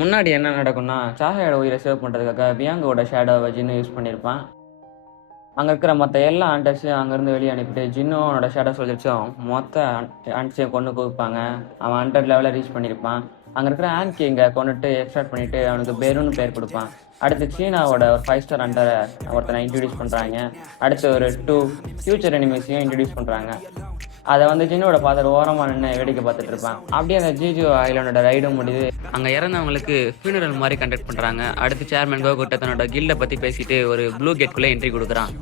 முன்னாடி என்ன நடக்கும்னா, சாஹாயோட உயிரை சேவ் பண்ணுறதுக்காக பியாங்கோட ஷேடோவை ஜின்னு யூஸ் பண்ணியிருப்பான். அங்கே இருக்கிற மற்ற எல்லா ஆண்டர்ஸையும் அங்கேருந்து வெளியே அனுப்பிட்டு ஜின்னும் அவனோட ஷேடோ சொல்லிச்சும் மொத்த ஆண்ட்ஸையும் கொண்டு குவிப்பாங்க. அவன் 100 லெவலில் ரீச் பண்ணியிருப்பான். அங்கே இருக்கிற ஆண்ட் கிங்கை கொண்டுட்டு எக்ஸ்ட்ராக்ட் பண்ணிவிட்டு அவனுக்கு பெருன்னு பேர் கொடுப்பான். அடுத்து சீனாவோட ஒரு 5 ஸ்டார் ஹண்டரை ஒருத்தனை இன்ட்ரடியூஸ் பண்ணுறாங்க. அடுத்து ஒரு 2 ஃபியூச்சர் எனிமீஸையும் இன்ட்ரடியூஸ் பண்ணுறாங்க. அதை வந்து ஜின்னோட ஃபாதர் ஓரமாக நின்று வேடிக்கை பார்த்துட்டு இருப்பான். அப்படியே அந்த ஜிஜு ஐலாண்டோட ரைடும் முடியுது. அங்கே இறந்தவங்களுக்கு ஃபியூனரல் மாதிரி கண்டக்ட் பண்ணுறாங்க. அடுத்து சேர்மன் கோகுட்ட தன்னோட கில்டை பற்றி பேசிட்டு ஒரு ப்ளூ கேட்குள்ளே என்ட்ரி கொடுக்குறான்.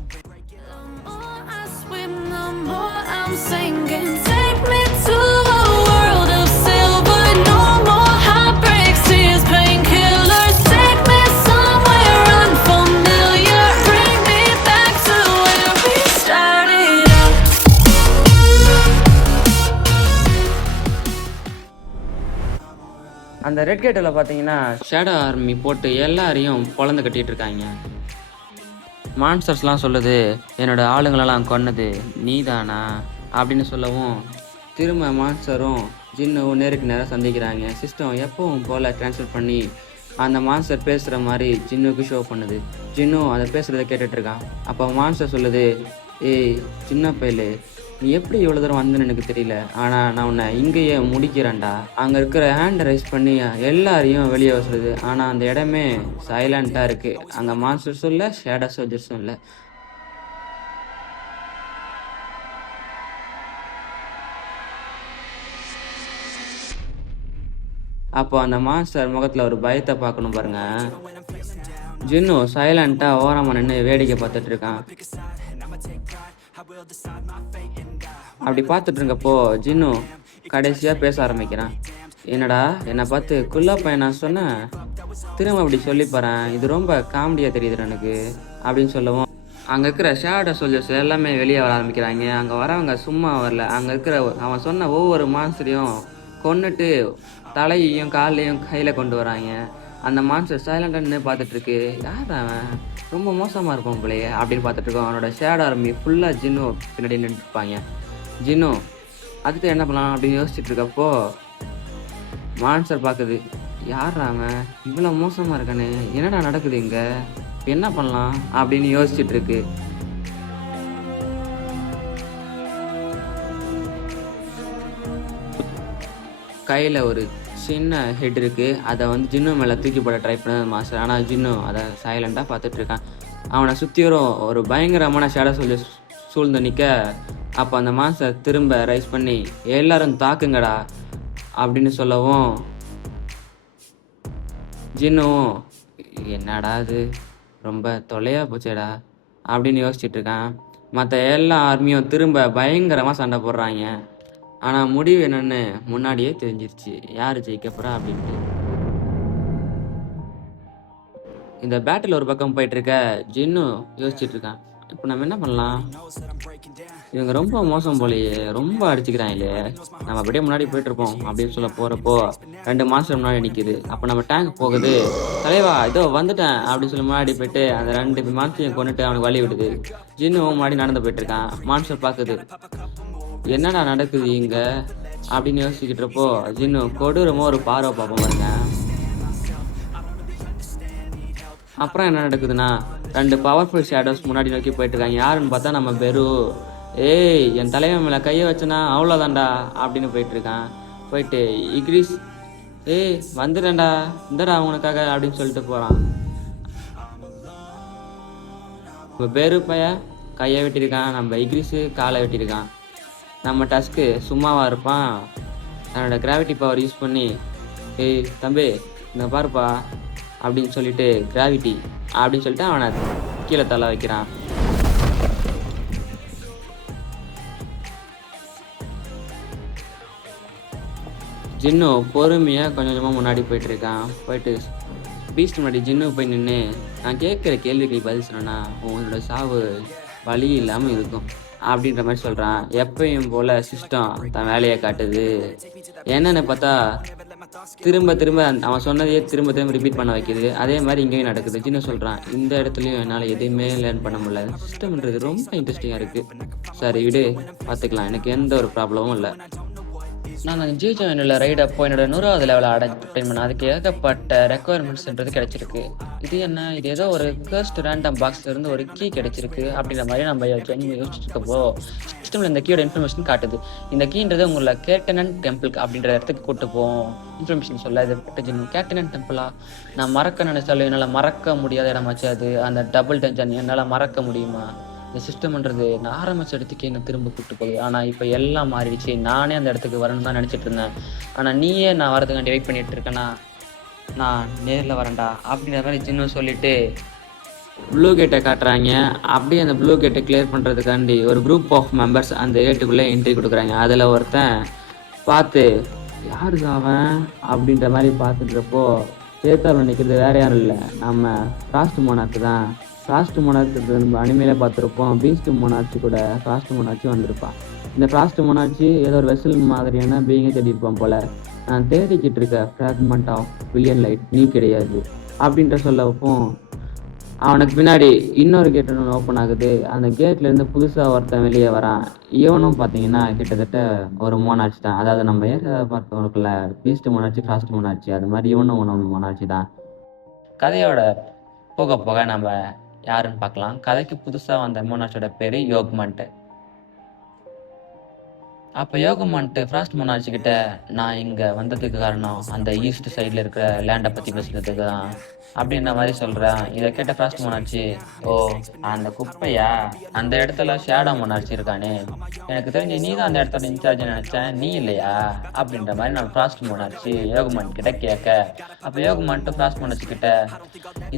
அந்த ரெட் கேட்டில் பார்த்தீங்கன்னா ஷேடோ ஆர்மி போட்டு எல்லாரையும் பொழந்து கட்டிகிட்டு இருக்காங்க. மான்ஸ்டர்ஸ்லாம் சொல்லுது, என்னோட ஆளுங்களெல்லாம் கொன்னது நீதானா அப்படின்னு சொல்லவும் திரும்ப மான்ஸ்டரும் ஜின்னும் நேருக்கு நேராக சந்திக்கிறாங்க. சிஸ்டம் எப்பவும் போல் ட்ரான்ஸ்ஃபர் பண்ணி அந்த மான்ஸ்டர் பேசுகிற மாதிரி ஜின்னுக்கு ஷோ பண்ணுது. ஜின்னும் அதை பேசுகிறத கேட்டுட்ருக்கான். அப்போ மான்ஸ்டர் சொல்லுது, ஏய் சின்ன பையலு, நீ எப்படி இவ்வளோ தூரம் வந்தேன்னு எனக்கு தெரியல, ஆனால் நான் உன்னை இங்கேயே முடிக்கிறேன்டா. அங்கே இருக்கிற ஹேண்டை ரைஸ் பண்ணி எல்லாரையும் வெளியே வச்சுருது. ஆனால் அந்த இடமே சைலண்ட்டாக இருக்குது. அங்கே மான்ஸ்டர்ஸும் இல்லை, ஷேடோ சோல்ஜர்ஸும் இல்லை. அப்போ அந்த மான்ஸ்டர் முகத்தில் ஒரு பயத்தை பார்க்கணும் பாருங்க. ஜின்னு சைலண்ட்டாக ஓரமாக நின்று வேடிக்கை பார்த்துட்டு இருக்கான். அப்படி பார்த்துட்டு இருக்கப்போ ஜின்னு கடைசியாக பேச ஆரம்பிக்கிறான். என்னடா என்னை பார்த்து குள்ளா பையன் நான் சொன்னேன், திரும்ப அப்படி சொல்லி பாறேன், இது ரொம்ப காமெடியாக தெரியுது எனக்கு அப்படின்னு சொல்லவும் அங்கே இருக்கிற ஷேடோ சோல்ஜர்ஸ் எல்லாமே வெளியே வர ஆரம்பிக்கிறாங்க. அங்கே வரவங்க சும்மா வரல. அங்கே இருக்கிற அவன் சொன்ன ஒவ்வொரு மான்ஸ்டரையும் கொன்னுட்டு தலையையும் காலையும் கையில் கொண்டு வராங்க. அந்த மான்ஸ்டர் சைலண்டாக நின்று பார்த்துட்ருக்கு. யார் அவன், ரொம்ப மோசமாக இருக்கும் போலையே அப்படின்னு பார்த்துட்ருக்கோம். அவனோட ஷேடோ ஆர்மி ஃபுல்லாக ஜின்னு பின்னாடி நின்றுருப்பாங்க. ஜின்னு அடுத்து என்ன பண்ணலாம் அப்படின்னு யோசிச்சுட்டு இருக்கப்போ மான்ஸ்டர் பார்க்குது, யார் அவன் இவ்வளோ மோசமாக இருக்கானே, என்னடா நடக்குது இங்கே, என்ன பண்ணலாம் அப்படின்னு யோசிச்சுட்டு இருக்கு. கையில் ஒரு சின்ன ஹெட் இருக்குது. அதை வந்து ஜின்னு மேலே தூக்கி போட ட்ரை பண்ண மாஸ்டர். ஆனால் ஜின்னு அதை சைலண்ட்டாக பார்த்துட்ருக்கான். அவனை சுற்றி வரும் ஒரு பயங்கரமான ஷேடோ சோல்ஜர்ஸ் சூழ்ந்து நிற்க, அப்போ அந்த மாஸ்டர் திரும்ப ரைஸ் பண்ணி எல்லாரும் தாக்குங்கடா அப்படின்னு சொல்லவும் ஜின்னும் என்னடா அது ரொம்ப தொலையாக போச்சேடா அப்படின்னு யோசிச்சுட்டு இருக்கான். மற்ற எல்லா ஆர்மியும் திரும்ப பயங்கரமாக சண்டை போடுறாங்க. ஆனால் முடிவு என்னன்னு முன்னாடியே தெரிஞ்சிருச்சு, யார் ஜெயிக்க போகிறா அப்படின்ட்டு. இந்த பேட்டில் ஒரு பக்கம் போயிட்டுருக்க ஜின்னு யோசிச்சுட்டு இருக்கான், இப்போ நம்ம என்ன பண்ணலாம், இவங்க ரொம்ப மோசம் போலையே, ரொம்ப அடிச்சுக்கிறாங்களே, நம்ம அப்படியே முன்னாடி போயிட்டுருப்போம் அப்படின்னு சொல்ல போகிறப்போ 2 மாதம் முன்னாடி நிற்கிது. அப்போ நம்ம டேங்க் போகுது. தலைவா இதோ வந்துட்டேன் அப்படின்னு சொல்லி முன்னாடி போயிட்டு அந்த 2 மான்ஸ்டரையும் கொண்டுட்டு அவனுக்கு வழி விடுது. ஜின்னும் முன்னாடி நடந்து போயிட்டுருக்கான். மான்ஸ்டர் பார்க்குது, என்னடா நடக்குது இங்கே அப்படின்னு யோசிச்சுக்கிட்டப்போ ஜின்னு கொடூரமாக ஒரு பார்வை பார்ப்போம் பாருங்க. அப்புறம் என்ன நடக்குதுன்னா 2 பவர்ஃபுல் ஷேடோஸ் முன்னாடி நோக்கி போயிட்டுருக்காங்க. யாருன்னு பார்த்தா நம்ம பெரு. ஏய் என் தலைவன் மேலே கையை வச்சனா அவ்வளோதான்டா அப்படின்னு போயிட்டுருக்கான். போயிட்டு இக்ரிஸ், ஏய் வந்துடுறேன்டா இந்தடா உனக்காக அப்படின்னு சொல்லிட்டு போகிறான். இப்போ பெரு பைய கையை வெட்டியிருக்கான், நம்ம இக்ரிஸு காலை வெட்டியிருக்கான். நம்ம டஸ்க்கு சும்மாவாக இருப்பான், தன்னோட கிராவிட்டி பவர் யூஸ் பண்ணி ஏய் தம்பி இந்த பாருப்பா அப்படின்னு சொல்லிட்டு கிராவிட்டி அப்படின்னு சொல்லிட்டு அவனை கீழே தள்ள வைக்கிறான். ஜின்னு பொறுமையாக கொஞ்சம் கொஞ்சமாக முன்னாடி போயிட்டுருக்கான். போயிட்டு பீஸ்ட் முன்னாடி ஜின்னு போய் நின்று, நான் கேட்குற கேள்விக்கு பதில் சொன்னேன்னா உங்களோட சாவு வழி இல்லாமல் இருக்கும் அப்படின்ற மாதிரி சொல்கிறான். எப்பயும் போல் சிஸ்டம் தன் வேலையை காட்டுது. என்னென்னு பார்த்தா திரும்ப திரும்ப அவன் சொன்னதையே திரும்ப திரும்ப ரிப்பீட் பண்ண வைக்கிது. அதே மாதிரி இங்கேயும் நடக்குது. ஜின்னு சொல்கிறான், இந்த இடத்துலையும் என்னால் எதுவுமே லேர்ன் பண்ண முடியல, சிஸ்டம்ன்றது ரொம்ப இன்ட்ரெஸ்டிங்காக இருக்குது. சரி விடு பார்த்துக்கலாம், எனக்கு எந்த ஒரு ப்ராப்ளமும் இல்லை. நான் ஜிஜோ என்னோட ரைட் அப்போ என்னோட 100வது லெவலில் அடைஞ்சிட்டேன். அதுக்கு ஏகப்பட்ட ரெக்குவயர்மெண்ட்ஸ்ன்றது கிடைச்சிருக்கு. இது என்ன, இது ஏதோ ஒரு ஃபர்ஸ்ட் ரேண்டம் பாக்ஸ்ல இருந்து ஒரு கீ கிடைச்சிருக்கு அப்படின்ற மாதிரி நம்ம யோசிச்சுட்டு இருக்கப்போ சிஸ்டமில் இந்த கீயோட இன்ஃபர்மேஷன் காட்டுது. இந்த கீன்றது உங்களை கேட்டனன் டெம்பிள் அப்படின்ற இடத்துக்கு கூட்டு போவோம். இன்ஃபர்மேஷன் சொல்ல இது கேட்டனன் டெம்பிளா, நான் மறக்க நினைச்சாலும் என்னால் மறக்க முடியாத இடமாச்சு அது. அந்த டபுள் டென்ஷன் என்னால் மறக்க முடியுமா? இந்த சிஸ்டம்ன்றது நான் ஆரம்பிச்ச இடத்துக்கே என்ன திரும்ப கூப்பிட்டு போகுது. ஆனால் இப்போ எல்லாம் மாறிடுச்சு. நானே அந்த இடத்துக்கு வரணும்னு தான் நினச்சிட்டு இருந்தேன். ஆனால் நீயே நான் வரதுக்காண்டி வெயிட் பண்ணிட்டு இருக்கேன்னா நான் நேரில் வரேன்டா அப்படின்ற மாதிரி சின்ன சொல்லிட்டு ப்ளூ கேட்டை காட்டுறாங்க. அப்படியே அந்த ப்ளூ கேட்டை கிளியர் பண்ணுறதுக்காண்டி ஒரு குரூப் ஆஃப் மெம்பர்ஸ் அந்த கேட்டுக்குள்ளே என்ட்ரி கொடுக்குறாங்க. அதில் ஒருத்தன் பார்த்து யாருக்கு அவன் அப்படின்ற மாதிரி பார்த்துட்டுறப்போ சேத்தாவில் நிற்கிறது வேறு யாரும் இல்லை, நம்ம ஃப்ராஸ்ட் மோனாக்கு தான். ஃப்ராஸ்ட் மோனாக்கு நம்ம அனிமையில பார்த்துருப்போம். பீஸ்ட் மோனாச்சி கூட ஃப்ராஸ்ட் மோனாச்சி வந்திருப்பான். இந்த ஃப்ராஸ்ட் மோனாச்சி ஏதோ ஒரு வெசல் மாதிரியான பீங்கை தேடிருப்பான் போல். நான் தேடிக்கிட்டு இருக்க ஃப்ராக்மெண்ட் ஆஃப் பில்லியன் லைட் நீ கிடையாது அப்படின்ற சொல்லப்போ அவனுக்கு பின்னாடி இன்னொரு கேட் ஒன்று ஓப்பன் ஆகுது. அந்த கேட்லேருந்து புதுசாக ஒருத்தன் வெளியே வரான். இவனும் பார்த்தீங்கன்னா கிட்டத்தட்ட ஒரு மோனாச்சி தான். அதாவது நம்ம ஏரியாவை பார்த்தவங்களுக்குள்ள பீஸ்ட் மோனாச்சி ஃப்ராஸ்ட் மோனாச்சி அது மாதிரி இவனும் ஒன்று மோனாச்சி தான். கதையோட போக போக நம்ம யாருன்னு பார்க்கலாம். கதைக்கு புதுசாக வந்த மோனாச்சியோட பேர் யோக்மன்ட்டு. அப்போ யோகமான்ட்டு ஃப்ராஸ்ட் மோனாச்சி கிட்ட நான் இங்கே வந்ததுக்கு காரணம் அந்த ஈஸ்ட் சைடில் இருக்கிற லேண்டை பற்றி பேசுகிறதுக்கு தான் அப்படின்ற மாதிரி சொல்கிறேன். இதை கேட்ட ஃப்ராஸ்ட் மோனாச்சி, ஓ அந்த குப்பையா, அந்த இடத்துல ஷேடோ மோனாச்சி இருக்கானே, எனக்கு தெரிஞ்சு நீ தான் அந்த இடத்துல இன்சார்ஜ் நினச்சேன், நீ இல்லையா அப்படின்ற மாதிரி நான் ஃப்ராஸ்ட் மோனாச்சி யோகமான் கிட்ட கேட்க, அப்போ யோகமான்ட்டு ஃப்ராஸ்ட் மோனாச்சி கிட்ட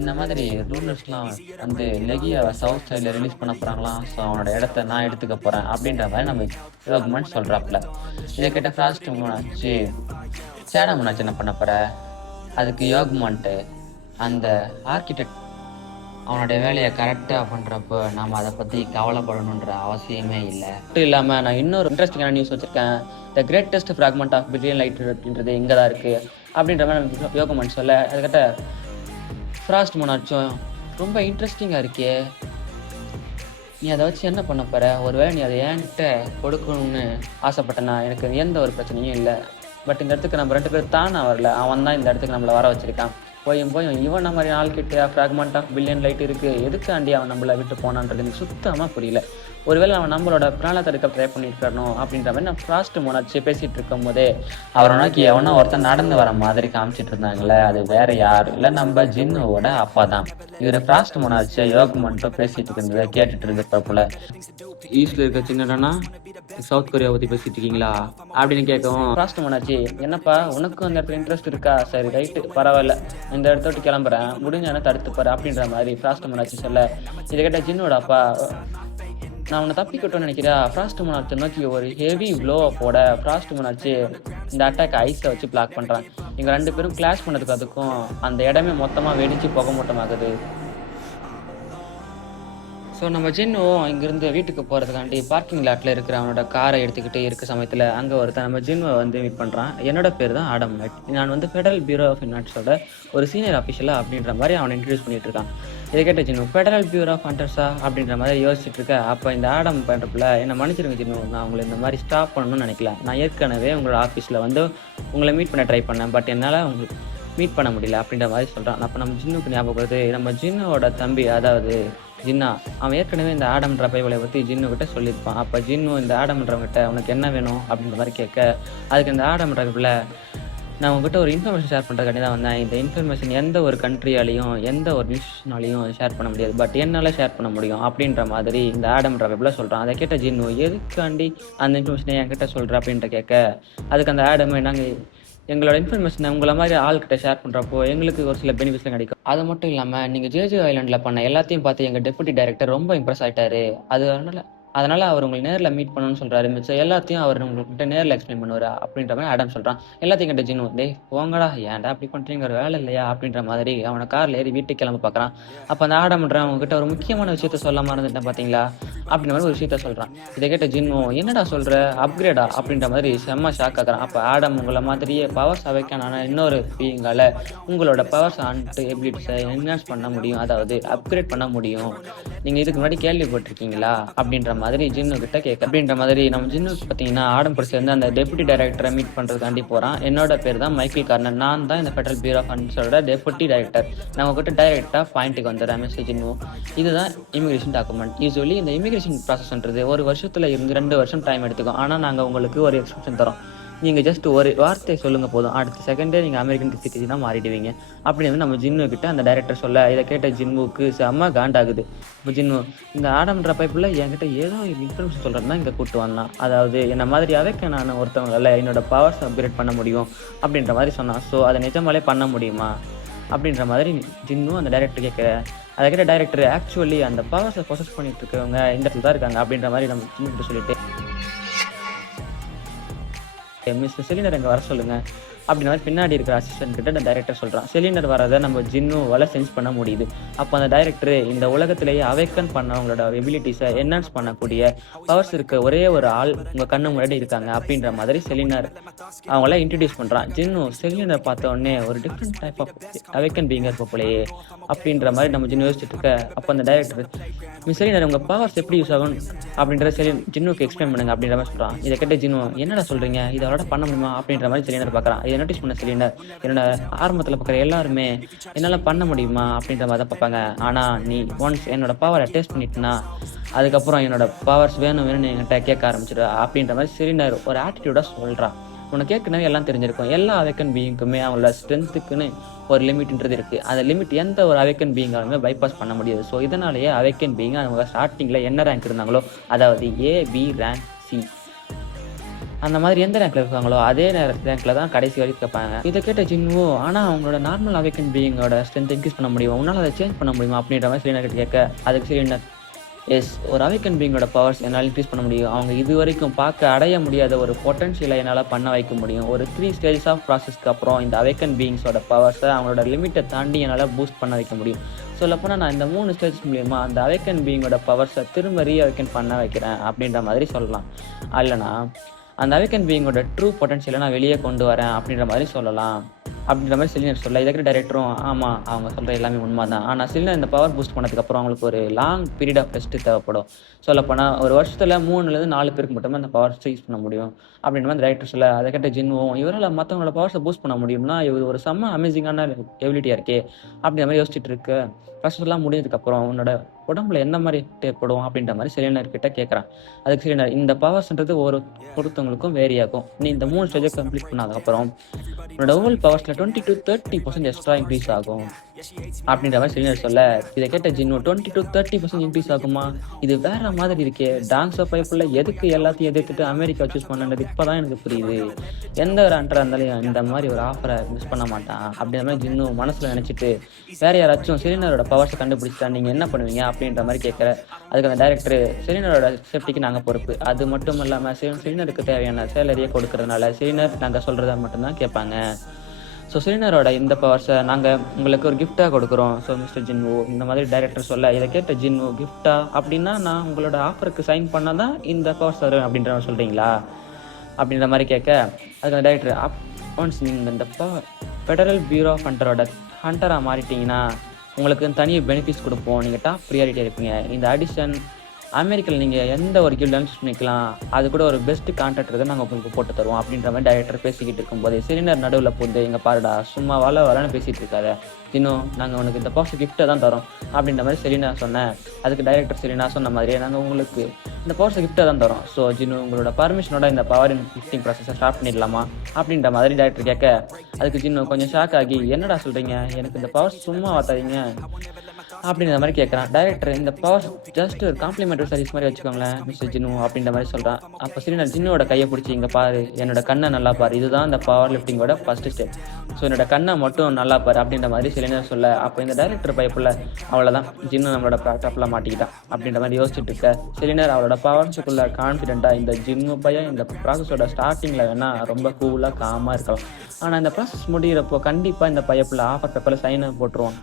இந்த மாதிரி ரூலர்ஸ்லாம் வந்து லெகியை சவுத் சைடில் ரிலீஸ் பண்ண போகிறாங்களாம், ஸோ அவனோட இடத்த நான் எடுத்துக்க போகிறேன் அப்படின்ற மாதிரி நம்ம யோகமான் சொல்கிறாப்புல. இதை கேட்ட ஃப்ராஸ்ட் மோனாச்சி, ஷேடோ மோனாச்சி என்ன பண்ண போகிற? அதுக்கு யோகமான்ட்டு அந்த ஆர்கிடெக்ட் அவனுடைய வேலையை கரெக்டாக பண்ணுறப்போ நாம் அதை பற்றி கவலைப்படணுன்ற அவசியமே இல்லை. மட்டும் இல்லாமல் நான் இன்னொரு இன்ட்ரெஸ்டிங்கான நியூஸ் வச்சுருக்கேன். The greatest fragment of billion light அப்படின்றது எங்கே தான் இருக்குது அப்படின்ற மாதிரி யோகமான் சொல்ல, அதுக்கிட்ட ஃப்ராஸ்ட் மோனாச்சும் ரொம்ப இன்ட்ரெஸ்டிங்காக இருக்கே, நீ அதை வச்சு என்ன பண்ண போகிற? ஒருவேளை நீ அதை என்கிட்ட கொடுக்கணும்னு ஆசைப்பட்டேன்னா எனக்கு எந்த ஒரு பிரச்சனையும் இல்லை. பட் இந்த இடத்துக்கு நம்ம 2 பேர் தானே வரல, அவன் தான் இந்த இடத்துக்கு நம்மளை வர வச்சிருக்கான். போயும் இவன் மாதிரி ஆள்கிட்ட ஃப்ராக்மெண்ட் ஆஃப் பில்லியன் லைட் இருக்குது, எதுக்காண்டி அவன் நம்மளை விட்டு போனான்றது எனக்கு சுத்தமாக புரியல. ஒருவேளை அவன் நம்மளோட பிராண தடுக்க ட்ரை பண்ணியிருக்கணும் அப்படின்ற மாதிரி நான் ஃப்ராஸ்ட் மோனாச்சி பேசிகிட்டு இருக்கும் போதே அவரை நோக்கி எவனோ ஒருத்தன் நடந்து வர மாதிரி காமிச்சிட்டு இருந்தாங்களே, அது வேற யார் இல்லை, நம்ம ஜின்னுவோட அப்பா தான். இவர் ஃப்ராஸ்ட் மோனாச்சி யோகமான்ட்டு பேசிட்டு இருந்ததை கேட்டுட்டு இருந்தப்போல, ஈஸ்ட்ல இருக்க சின்னடனா சவுத் கொரியா பற்றி பேசிட்டு இருக்கீங்களா அப்படின்னு கேட்கவும், ஃப்ராஸ்ட் மோனாச்சி என்னப்பா உனக்கும் அந்த இடத்துல இன்ட்ரெஸ்ட் இருக்கா? சரி ரைட்டு பரவாயில்ல, இந்த இடத்த விட்டு கிளம்புறேன், முடிஞ்சானே தடுத்துப்பாரு அப்படின்ற மாதிரி ஃப்ராஸ்ட் மோனாச்சி சொல்ல, இதை கேட்ட ஜின்னோட அப்பா, நான் உன்னை தப்பிக்கிட்டோன்னு நினைக்கிறா? ஃப்ராஸ்ட் மோனாச்சி நோக்கி ஒரு ஹெவி ப்ளோவை போட ஃப்ராஸ்ட் மோனாச்சி இந்த அட்டாக் ஐஸை வச்சு பிளாக் பண்ணுறான். இவங்க 2 பேரும் கிளாஷ் பண்ணதுக்கு அதுக்கும் அந்த இடமே மொத்தமாக வெடிச்சு புகை மூட்டமாகுது. ஸோ நம்ம ஜின்னு இங்கேருந்து வீட்டுக்கு போகிறதுக்காண்டி பார்க்கிங் லாட்டில் இருக்கிற அவனோட காரை எடுத்துக்கிட்டே இருக்க சமயத்தில் அங்கே ஒருத்தன் நம்ம ஜின்வை வந்து மீட் பண்ணுறான். என்னோட பேர் தான் ஆடம் நைட், நான் வந்து ஃபெடரல் பியூரோ ஆஃப் ஃபினான்ஸோட ஒரு சீனியர் ஆஃபீஷியலாக அப்படின்ற மாதிரி அவனை இன்ட்ரடியூஸ் பண்ணிட்டு இருக்கான். இதை கேட்ட ஜின்னு, ஃபெடரல் பியூரோ ஆஃப் ஹண்டர்ஸா அப்படின்ற மாதிரி யோசிச்சுட்டு இருக்க. அப்போ இந்த ஆடம் பண்ணுறப்பில் என்னை மன்னிச்சிருங்க ஜின்னு, நான் உங்களை இந்த மாதிரி ஸ்டாப் பண்ணணும்னு நினைக்கல. நான் ஏற்கனவே உங்களோட ஆஃபீஸில் வந்து உங்களை மீட் பண்ண ட்ரை பண்ணேன், பட் என்னால் உங்களுக்கு மீட் பண்ண முடியல அப்படின்ற மாதிரி சொல்கிறான். அப்போ நம்ம ஜின்னுக்கு ஞாபகம் வருது, நம்ம ஜின்னோட தம்பி அதாவது ஜின்னா, அவன் ஏற்கனவே இந்த ஆடம்ன்ற பைவலை பற்றி ஜின்னுக்கிட்ட சொல்லியிருப்பான். அப்போ ஜின்னு இந்த ஆடம்ன்றவங்கிட்ட உனக்கு என்ன வேணும் அப்படின்ற மாதிரி கேட்க, அதுக்கு இந்த ஆடம்ன்றவங்கள நான் உங்ககிட்ட ஒரு இன்ஃபர்மேஷன் ஷேர் பண்ணுறதுக்காண்டி தான் வந்தேன். இந்த இன்ஃபர்மேஷன் எந்த ஒரு கண்ட்ரியாலையும் எந்த ஒரு நியூஸ்னாலையும் ஷேர் பண்ண முடியாது, பட் என்னால் ஷேர் பண்ண முடியும் அப்படின்ற மாதிரி இந்த ஆடம்ன்ற பைபிள் சொல்கிறான். அதை கேட்ட ஜின்னு, எதுக்காண்டி அந்த இன்ஃபர்மேஷனை என்கிட்ட சொல்கிற அப்படின்ட்டு கேட்க, அதுக்கு அந்த ஆடம், நாங்கள் எங்களோட இன்ஃபர்மேஷனை உங்களை மாதிரி ஆள்கிட்ட ஷேர் பண்ணுறப்போ எங்களுக்கு ஒரு சில பெனிஃபிட்ஸ்லாம் கிடைக்கும். அது மட்டும் இல்லாமல் நீங்கள் ஜேஜே ஐலாண்டில் பண்ண எல்லாத்தையும் பார்த்து எங்கள் டெப்யூட்டி டைரக்டர் ரொம்ப இம்ப்ரெஸ் ஆகிட்டாரு. அதனால் அவர் உங்களை நேரில் மீட் பண்ணணும்னு சொல்கிறாரு. மிச்சம் எல்லாத்தையும் அவர் உங்கள்கிட்ட நேரில் எக்ஸ்பிளைன் பண்ணுவார் அப்படின்ற மாதிரி ஆடம் சொல்கிறான். எல்லாத்தையும் கிட்ட ஜின்னு, டே போங்கடா, ஏன்டா அப்படி பண்ணுறீங்க, ஒரு வேலை இல்லையா அப்படின்ற மாதிரி அவனை காரில் ஏறி வீட்டுக்கு கிளம்ப பார்க்குறான். அப்போ அந்த ஆடம்ன்ற அவங்ககிட்ட ஒரு முக்கியமான விஷயத்த சொல்லாமல் இருந்துட்டேன் பார்த்தீங்களா அப்படின்ற மாதிரி ஒரு விஷயத்த சொல்கிறான். இதை கேட்ட ஜின்னு, என்னடா சொல்கிற, அப்கிரேடா அப்படின்ற மாதிரி செம்ம ஷாக் ஆகிறான். அப்போ ஆடம் உங்களை மாதிரியே பவர்ஸ் அவைக்கான இன்னொரு பீயிங்கால உங்களோட பவர்ஸ் அண்ட் எபிலிட்டிஸை என்ஹான்ஸ் பண்ண முடியும், அதாவது அப்கிரேட் பண்ண முடியும். நீங்கள் இதுக்கு முன்னாடி கேள்விப்பட்டிருக்கீங்களா அப்படின்ற மாதிரி மாதிரி ஜின்னு கிட்ட கேட்க. அப்படின்ற மாதிரி நம்ம ஜின்னு பார்த்தீங்கன்னா ஆடம்பரம் சேர்ந்து அந்த டெபுட்டி டைரக்டரை மீட் பண்ணுறதுக்காண்டி போகிறான். என்னோட பேர் தான் மைக்கேல் கார்னர், நான் தான் இந்த ஃபெடரல் பியூரோ ஆஃப் ஃபண்ட்ஸோட டெபுட்டி டைரக்டர். நம்ம கிட்ட டைரெக்டாக பாயிண்ட்டுக்கு வந்துடுறேன் மிஸ்டர் ஜின்னு. இதுதான் இமிகிரேஷன் டாக்குமெண்ட். யூஸ்வலி இந்த இமிகிரேஷன் ப்ராசஸ்ன்றது ஒரு வருஷத்தில் இருந்து 2 வருஷம் டைம் எடுத்துக்கும். ஆனால் நாங்கள் உங்களுக்கு ஒரு எக்ஸ்டென்ஷன் தரோம். நீங்கள் ஜஸ்ட் ஒரு வார்த்தை சொல்லுங்கள் போதும், அடுத்த செகண்டே நீங்கள் அமெரிக்கன் சிட்டிசனாக மாறிடுவீங்க அப்படின்னு வந்து நம்ம ஜின்னு கிட்ட அந்த டைரக்டர் சொல்ல, இதை கேட்ட ஜின்னுக்கு செம்ம காண்டாகுது. இப்போ ஜின்னு இந்த ஆடம்ன்ற பைப்பில் என்கிட்ட ஏதோ இன்ஃபர்மேஷன் சொல்கிறது தான் இங்கே கூப்பிட்டு வந்தான். அதாவது என்ன மாதிரியாவே நான் ஒருத்தவங்களால என்னோட பவர்ஸ் அப்கிரேட் பண்ண முடியும் அப்படின்ற மாதிரி சொன்னான். ஸோ அதை நிஜமாலே பண்ண முடியுமா அப்படின்ற மாதிரி ஜின்னு அந்த டைரக்டர் கேட்குற. அதை கேட்ட டைரக்டர் ஆக்சுவலி அந்த பவர்ஸை ப்ரொசஸ் பண்ணிட்டு இருக்கவங்க இந்த இடத்துல தான் இருக்காங்க அப்படின்ற மாதிரி நம்ம ஜின்னு கிட்ட சொல்லிட்டு, மிஸ்டர் சிலிண்டர் எங்கே வர சொல்லுங்கள் அப்படின்ற மாதிரி பின்னாடி இருக்கிற அசிஸ்டன்ட் கிட்ட அந்த டைரக்டர் சொல்கிறான். சிலிண்டர் வரதை நம்ம ஜின்னுவால் சென்ஸ் பண்ண முடியுது. அப்போ அந்த டைரக்டர் இந்த உலகத்திலேயே அவேக்கன் பண்ணவங்களோட எபிலிட்டிஸை என்ஹான்ஸ் பண்ணக்கூடிய பவர்ஸ் இருக்க ஒரே ஒரு ஆள் உங்கள் கண்ணு முன்னாடி இருக்காங்க அப்படின்ற மாதிரி செலினர் அவங்கள இன்ட்ரடியூஸ் பண்ணுறான். ஜின்னு செலினர் பார்த்த உடனே ஒரு different type of awaken being இருக்க போலையே அப்படின்ற மாதிரி நம்ம ஜின்னு யோசிச்சுட்டு இருக்க. அப்போ அந்த டைரக்டர், மிஸ் செலினர் உங்கள் பவர்ஸ் எப்படி யூஸ் ஆகும் அப்படின்ற ஜின்னுக்கு எக்ஸ்பிளைன் பண்ணுங்க அப்படின்ற மாதிரி சொல்கிறான். இதை கேட்ட ஜின்னு, என்னடா சொல்கிறீங்க, இதோட பண்ண முடியுமா அப்படின்ற மாதிரி செலினர் பார்க்குறான். இதை நோட்டீஸ் பண்ண செலினர், என்னோட ஆரம்பத்தில் பார்க்குற எல்லாருமே என்னால் பண்ண முடியுமா அப்படின்ற மாதிரி தான் பார்ப்பாங்க. ஆனால் நீ ஒன்ஸ் என்னோட பவரை டேஸ்ட் பண்ணிட்டுனா அதுக்கப்புறம் என்னோட பவர்ஸ் வேணும்னு என்கிட்ட கேட்க ஆரம்பிச்சிடு அப்படின்ற மாதிரி செலினர் ஒரு ஆட்டிடியூடாக சொல்கிறான். உனக்கு ஏற்கனவே எல்லாம் தெரிஞ்சிருக்கும், எல்லா அவேக்கன் பீயிங்குமே அவங்களோட ஸ்ட்ரென்த்துக்குன்னு ஒரு லிமிட்ன்றது இருக்குது. அந்த லிமிட் எந்த ஒரு அவேக்கன் பீயிங்காலுமே பைபாஸ் பண்ண முடியாது. ஸோ இதனாலேயே அவேக்கன் பீயிங் அவங்க ஸ்டார்டிங்கில் என்ன ரேங்க் இருந்தாங்களோ, அதாவது A, B ரேங்க், C அந்த மாதிரி எந்த ரேங்க்ல இருக்காங்களோ அதே ரேங்க்ல தான் கடைசி வரைக்கும் கேட்பாங்க. இதை கேட்ட ஜின்னு, ஆனால் அவங்களோட நார்மல் அவேக்கன் பீயிங்கோட ஸ்ட்ரென்த் இன்க்ரீஸ் பண்ண முடியும், உன்னால் அதை சேஞ்ச் பண்ண முடியுமா அப்படின்ற மாதிரி சிலிண்டர் கிட்ட கேட்க, அதுக்கு சிலிண்டர், எஸ், ஒரு அவேக்கன் பீயிங்கோட பவர்ஸ் என்னால் இன்க்ரீஸ் பண்ண முடியும். அவங்க இது வரைக்கும் பார்க்க அடைய முடியாத ஒரு பொட்டன்ஷியலை என்னால் பண்ண வைக்க முடியும். ஒரு 3 ஸ்டேஜஸ் ஆஃப் ப்ராசஸ்க்கு அப்புறம் இந்த அவேக்கன் பீயிங்ஸோட பவர்ஸை அவங்களோட லிமிட்டை தாண்டி என்னால் பூஸ்ட் பண்ண வைக்க முடியும். சொல்லப்போனால் நான் இந்த 3 ஸ்டேஜஸ் மூலியமாக அந்த அவேக்கன் பீயிங்கோட பவர்ஸை திரும்ப ரீஅவேக்கன் பண்ண வைக்கிறேன் அப்படின்ற மாதிரி சொல்லலாம். இல்லைனா அந்த அவேக்கன் பீயிங்கோட ட்ரூ பொட்டன்ஷியலை நான் வெளியே கொண்டு வரேன் அப்படின்ற மாதிரி சொல்லலாம் அப்படின்ற மாதிரி சிலிண்டர் சொல்ல. இதுக்கு டைரக்டரும், ஆமாம் அவங்க சொல்கிற எல்லாமே உண்மை தான், ஆனால் சிலிண்டர் இந்த பவர் பூஸ்ட் பண்ணதுக்கப்புறம் அவங்களுக்கு ஒரு லாங் பீரியட் ஆஃப் ரெஸ்ட்டு தேவைப்படும். சொல்லப்போனால் ஒரு வருஷத்தில் 3-4 பேருக்கு மட்டுமே அந்த பவர்ஸை யூஸ் பண்ண முடியும் அப்படின்ற மாதிரி டைரக்டர் சொல்ல. அதை கேட்ட ஜின்னுவும், இவரால் மற்றவங்களோட பவர்ஸை பூஸ்ட் பண்ண முடியும்னா இவர் ஒரு செம்ம அமேசிங்கான எபிலிட்டியாக இருக்கே அப்படின்ற மாதிரி யோசிச்சுட்டு இருக்கு. ப்ராசஸ்லாம் முடிஞ்சதுக்கப்புறம் உன்னோட உடம்புல எந்த மாதிரி ஏற்படும் அப்படின்ற மாதிரி சிலிண்டர் கிட்ட கேட்குறான். அதுக்கு சிலிண்டர், இந்த பவர்ஸ்ன்றது ஒருத்தவங்களுக்கும் வேரி ஆகும். நீ இந்த 3 ஸ்டேஜை கம்ப்ளீட் பண்ணதுக்கப்புறம் உன்னோட ஹோல் பவர்ஸில் 20-30% எக்ஸ்ட்ரா இன்க்ரீஸ் ஆகும் அப்படின்ற மாதிரி சிலிண்டர் சொல்ல. இதை கேட்ட ஜின்னு, 20-30% இன்க்ரீஸ் ஆகுமா, இது வேற மாதிரி இருக்கே, டான்ஸ் ஆஃப் பைப்பில் எதுக்கு எல்லாத்தையும் எதிர்த்துட்டு அமெரிக்கா சூஸ் பண்ணது இப்போ தான் எனக்கு புரியுது. எந்த ஒரு அண்டராக இருந்தாலும் இந்த மாதிரி ஒரு ஆஃபரை மிஸ் பண்ண மாட்டான் அப்படின்ற மாதிரி ஜின்னு மனசில் நினச்சிட்டு, வேற யாராச்சும் சிலிண்டரோட பவர்ஸை கண்டுபிடிச்சா நீங்கள் என்ன பண்ணுவீங்க அப்படின்ற மாதிரி கேட்குற. அதுக்கு அந்த டைரக்டர், சிலிண்டரோட சேஃப்டிக்கு நாங்கள் பொறுப்பு, அது மட்டும் இல்லாமல் சிலிண்டருக்கு தேவையான சேலரியை கொடுக்கறதுனால சிலிண்டர் நாங்கள் சொல்கிறத மட்டும்தான் கேட்பாங்க. ஸோ சிலிண்டரோட இந்த பவர்ஸை நாங்கள் உங்களுக்கு ஒரு கிஃப்டாக கொடுக்குறோம். ஸோ மிஸ்டர் ஜின்னு இந்த மாதிரி டைரக்டர் சொல்ல. இதை கேட்ட ஜின்னு, கிஃப்டா அப்படின்னா நான் உங்களோட ஆஃபருக்கு சைன் பண்ணால் தான் இந்த பவர்ஸ் தருவேன் அப்படின்ற மாதிரி சொல்கிறீங்களா அப்படின்ற மாதிரி கேட்க, அதுக்கு அந்த டைரக்டர், ஒன்ஸ் நீங்கள் இந்த ஃபெடரல் பியூரோ ஆஃப் ஹண்டராக மாறிட்டீங்கன்னா உங்களுக்கு தனி பெனிஃபிட்ஸ் கொடுப்போம், நீங்கள் டாப் ப்ரியாரிட்டியாக இருப்பீங்க. இந்த அடிஷன் அமெரிக்காவில் நீங்கள் எந்த ஒரு கில்டாலும் சூஸ் பண்ணிக்கலாம், அது கூட ஒரு பெஸ்ட் கான்ட்ராக்டர் நாங்கள் உங்களுக்கு போட்டு தருவோம் அப்படின்ற மாதிரி டைரக்டர் பேசிக்கிட்டு இருக்கும்போது சிலிண்டர் நடுவில் போட்டு, எங்கள் பாருடா சும்மா வரலன்னு பேசிகிட்டு இருக்காரு, இன்னும் நாங்கள் உனக்கு இந்த பவர்ஸ் கிஃப்ட்டை தான் தரோம் அப்படின்ற மாதிரி செலினா சொன்னேன். அதுக்கு டைரக்டர் செலினா சொன்ன மாதிரியே நாங்கள் உங்களுக்கு இந்த பவர்ஸ் கிஃப்ட்டை தான் தரோம். ஸோ ஜின்னு உங்களோட பர்மிஷனோட இந்த பவர் கிஃப்டிங் ப்ராசஸை ஸ்டார்ட் பண்ணிடலாமா அப்படின்ற மாதிரி டைரக்டர் கேட்க, அதுக்கு ஜின்னு கொஞ்சம் ஷாக் ஆகி, என்னடா சொல்கிறீங்க, எனக்கு இந்த பவர்ஸ் சும்மா வாத்தாதீங்க அப்படின்ற மாதிரி கேட்குறான். டைரக்டர், இந்த பவர் ஜஸ்ட் ஒரு காம்ப்ளிமெண்டரி சர்வீஸ் மாதிரி வச்சுக்கோங்களேன் மிஸ்டர் ஜின்னு அப்படின்ற மாதிரி சொல்கிறான். அப்போ சிலிண்டர் ஜின்னோட கையை பிடிச்சி, இங்கே பாரு, என்னோட கண்ணை நல்லா பாரு, இதுதான் இந்த பவர் லிஃப்டிங்கோட ஃபர்ஸ்ட் ஸ்டெப், ஸோ என்னோட கண்ணை மட்டும் நல்லா பாரு அப்படின்ற மாதிரி சிலிண்டர் சொல்ல. அப்போ இந்த டைரக்டர் பைப்பில் அவ்வளோதான், ஜின்னு நம்மளோட ப்ராடக்டில் மாட்டிக்கிட்டான் அப்படின்ற மாதிரி யோசிச்சுட்டு இருக்க. சிலிண்டர் அவளோட பவர்ஸுக்குள்ள கான்ஃபிடென்ட்டாக இந்த ஜின்னு பையன் இந்த ப்ராசஸோட ஸ்டார்டிங்கில் வேணால் ரொம்ப கூலாக காமாக இருக்கலாம், ஆனால் இந்த ப்ராசஸ் முடிகிறப்போ கண்டிப்பாக இந்த பைப்பில் ஆஃபர் பேப்பரில் சைனை போட்டுருவான்.